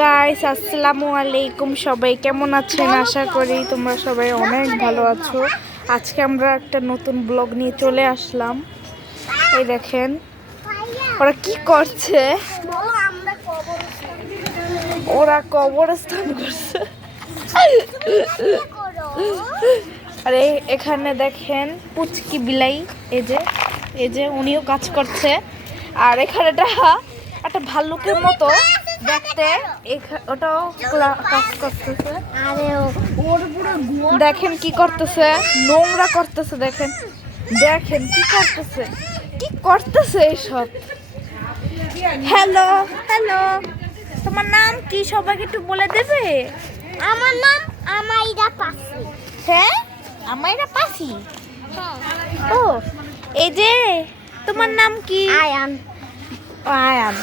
Guys, আসসালামু আলাইকুম। সবাই কেমন আছেন? আশা করি তোমরা সবাই অনেক ভালো আছো। আজকে আমরা একটা নতুন ব্লগ নিয়ে চলে আসলাম। এই দেখেন ওরা কি করছে। ওরা কবরস্থান করছে। আরে এখানে দেখেন পুচকি বিলাই, এই যে উনিও কাজ করছে। আর এখানে একটা ভাল্লুকের মতো দেখতে, ওটাও কাজ করতেছে। দেখেন কি করতেছে, নোংরা করতেছে। দেখেন দেখেন কি করতেছে এইসব। হ্যালো হ্যালো, তোমার নাম কি সবাইকে একটু বলে দেবে? আমার নাম আমাইরা পাসি। হ্যাঁ, আমাইরা পাসি। ও, এই যে তোমার নাম কি? আয়ান। আয়ান,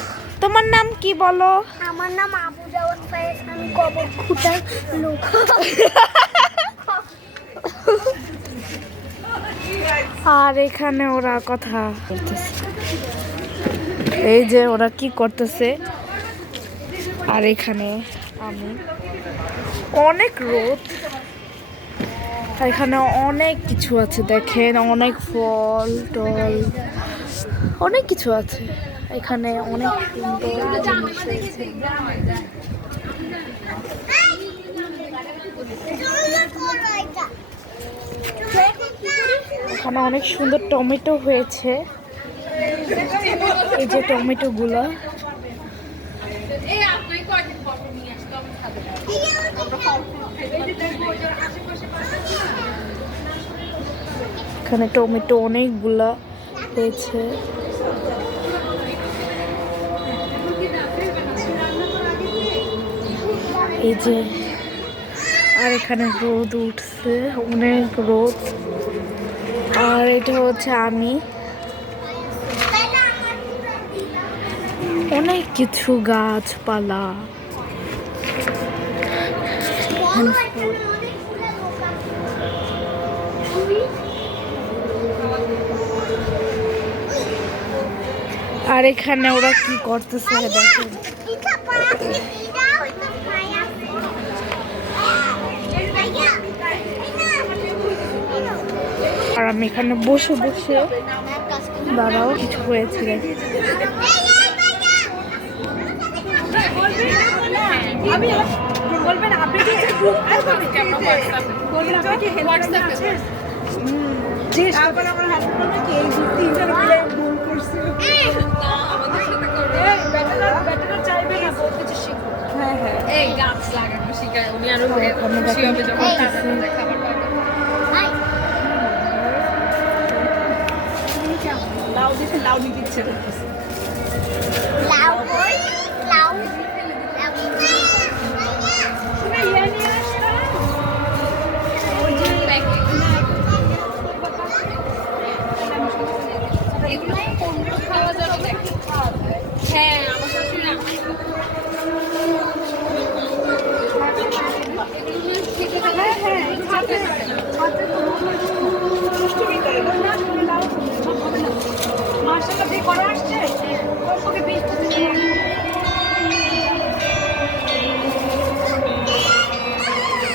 তোমার নাম কি বলো? আমার নাম আবু জাওয়ান ফায়েজ। আমি কবর খুঁটার লোক। আর এখানে ওরা কথা বলতেছে। এই যে ওরা কি করতেছে। আর এখানে আমি, অনেক রোদ। এখানে অনেক কিছু আছে, দেখেন অনেক ফল টল, অনেক কিছু আছে এখানে। অনেক সুন্দর জিনিস রয়েছে। এখানে অনেক সুন্দর টমেটো হয়েছে। এই যে টমেটো গুলো, এখানে টমেটো অনেকগুলা হয়েছে। এই যে, আর এখানে রোদ উঠছে, অনেক রোদ। আর এটা হচ্ছে আমি, অনেক কিছু গাছপালা। আর এখানে ওরা কি করতেছে দেখেন। আর আমি এখানে বসে বসে, দাঁড়াও কিছু হয়েছে। লাউ দিচ্ছে। লাউ কই? লাউ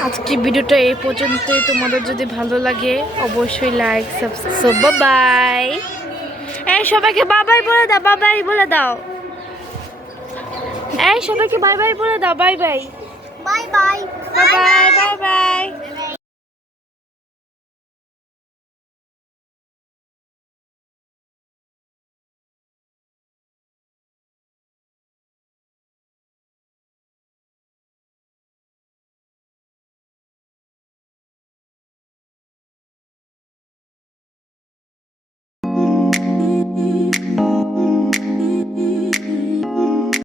আজকে ভিডিওটা এই পর্যন্তই। তোমাদের যদি ভালো লাগে অবশ্যই লাইক, সাবস্ক্রাইব। বাই। এই সবাইকে বাই বাই বলে দাও, বাই বাই বলে দাও। এই সবাইকে বাই বাই বলে দাও, bye bye bye bye bye bye bye bye.